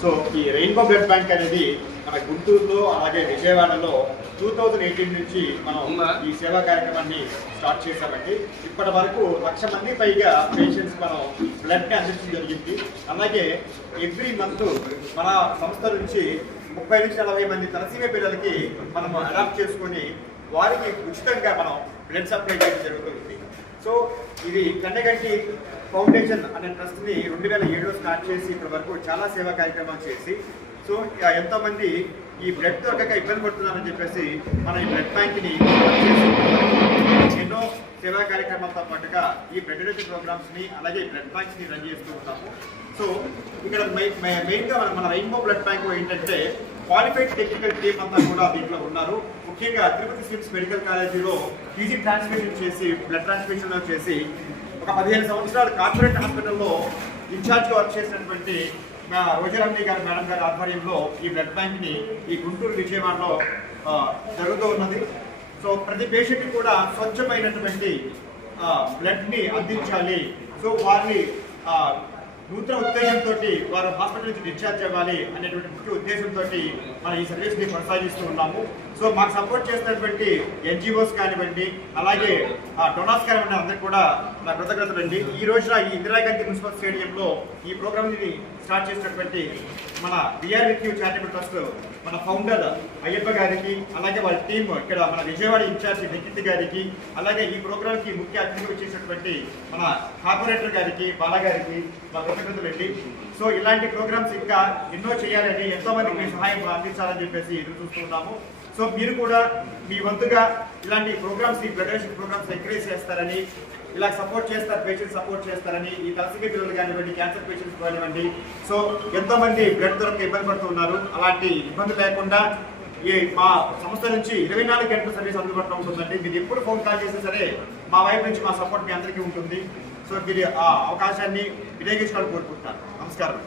So ఈ rainbow blood bank అనేది మన గుంటూరులో అలాగే విజయవాడలో 2018 నుంచి మనం ఈ సేవా కార్యక్రమాన్ని స్టార్ట్ చేశామండి. ఇప్పటి వరకు 1,00,000 మంది పైగా పేషెంట్స్ మనం బ్లడ్ని అందించడం జరిగింది. అలాగే ఎవ్రీ మంత్ మన సంస్థ నుంచి 30 నుంచి 40 మంది తలసీమియా పిల్లలకి మనం అడాప్ట్ చేసుకొని వారికి ఉచితంగా మనం బ్లడ్ సప్లై చేయడం జరుగుతుంది. సో ఇది కన్నెగంటి ఫౌండేషన్ అనే ట్రస్ట్ని 2007లో స్టార్ట్ చేసి ఇప్పటి వరకు చాలా సేవా కార్యక్రమాలు చేసి సో ఎంతోమంది ఈ బ్లడ్ దొరకక ఇబ్బంది పడుతున్నారని చెప్పేసి మన ఈ బ్లడ్ బ్యాంక్ని ఎన్నో సేవా కార్యక్రమాలతో పాటుగా ఈ బ్లడ్ డొనేషన్ ప్రోగ్రామ్స్ని అలాగే బ్లడ్ బ్యాంక్స్ని రన్ చేస్తూ ఉంటాము. సో ఇక్కడ మెయిన్గా మన రెయిన్బో బ్లడ్ బ్యాంక్ ఏంటంటే క్వాలిఫైడ్ టెక్నికల్ టీమ్ అంతా కూడా దీంట్లో ఉన్నారు. ముఖ్యంగా తిరుపతి స్విమ్స్ మెడికల్ కాలేజీలో పీజీ ట్రాన్స్మిషన్ చేసి బ్లడ్ ట్రాన్స్మిషన్ చేసి ఒక 15 సంవత్సరాలు కార్పొరేట్ హాస్పిటల్లో ఇన్ఛార్జ్గా వర్క్ చేసినటువంటి రోజారామణి గారు మేడం గారి ఆధ్వర్యంలో ఈ బ్లడ్ బ్యాంక్ని ఈ గుంటూరు విజయవాడలో జరుగుతూ ఉన్నది. సో ప్రతి పేషెంట్ కూడా స్వచ్ఛమైనటువంటి బ్లడ్ని అందించాలి. సో వారిని నూతన ఉత్తేజంతో వారు హాస్పిటల్ నుంచి డిశ్చార్జ్ అవ్వాలి అనేటువంటి ముఖ్య ఉద్దేశంతో మనం ఈ సర్వీస్ని కొనసాగిస్తూ ఉన్నాము. సో మాకు సపోర్ట్ చేసినటువంటి ఎన్జిఓస్ కానివ్వండి అలాగే డొనార్స్ కానివ్వండి అందరికీ కూడా నా కృతజ్ఞతలు అండి. ఈ రోజున ఈ ఇందిరాగాంధీ మున్సిపల్ స్టేడియంలో ఈ ప్రోగ్రామ్ని స్టార్ట్ చేసినటువంటి మన బిఆర్విక్యూ చారిటబుల్ ట్రస్ట్ మన ఫౌండర్ అయ్యప్ప గారికి అలాగే వాళ్ళ టీమ్ ఇక్కడ మన విజయవాడ ఇన్ఛార్జి నిఖిత్ గారికి అలాగే ఈ ప్రోగ్రామ్కి ముఖ్య అతిథిగా చేసినటువంటి మన కార్పొరేటర్ గారికి బాలగారికి మా కృతజ్ఞతలు అండి. సో ఇలాంటి ప్రోగ్రామ్స్ ఇంకా ఎన్నో చేయాలని ఎంతోమందికి మీ సహాయం అందించాలని చెప్పేసి ఎదురు చూస్తూ ఉన్నాము. సో మీరు కూడా మీ వంతుగా ఇలాంటి ప్రోగ్రామ్స్ ఈ బ్లడ్ డొనేషన్ ప్రోగ్రామ్స్ ఎంకరేజ్ చేస్తారని ఇలా సపోర్ట్ చేస్తారు, పేషెంట్స్ సపోర్ట్ చేస్తారని ఈ తలసీమియా పిల్లలు కానివ్వండి క్యాన్సర్ పేషెంట్స్ కానివ్వండి సో ఎంతోమంది బ్లడ్ దొరక ఇబ్బంది పడుతున్నారు. అలాంటి ఇబ్బంది లేకుండా ఈ మా సంస్థ నుంచి 24 గంటల సర్వీస్ అందుబాటులో ఉంటుందండి. మీరు ఎప్పుడు ఫోన్ కాల్ చేసినా సరే మా వైపు నుంచి మా సపోర్ట్ మీ అందరికీ ఉంటుంది. సో మీరు ఆ అవకాశాన్ని వినియోగించుకోవాలని కోరుకుంటున్నాను. నమస్కారం.